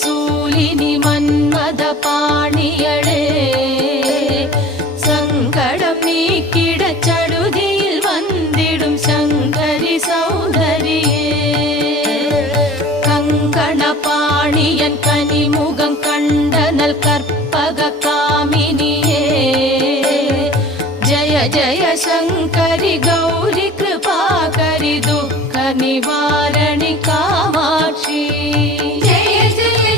சூலினி மன்மத பாணியளே சங்கடம் நீக்கிட சடுதியில் வந்திடும் சங்கரி சௌந்தரியே கங்கண பாணியன் கனிமுகம் கண்டனல் கற்பக காமினியே ஜய ஜய சங்கரி கௌரி கிருபாகரி துக்க நிவாரணி காமாட்சி जय जय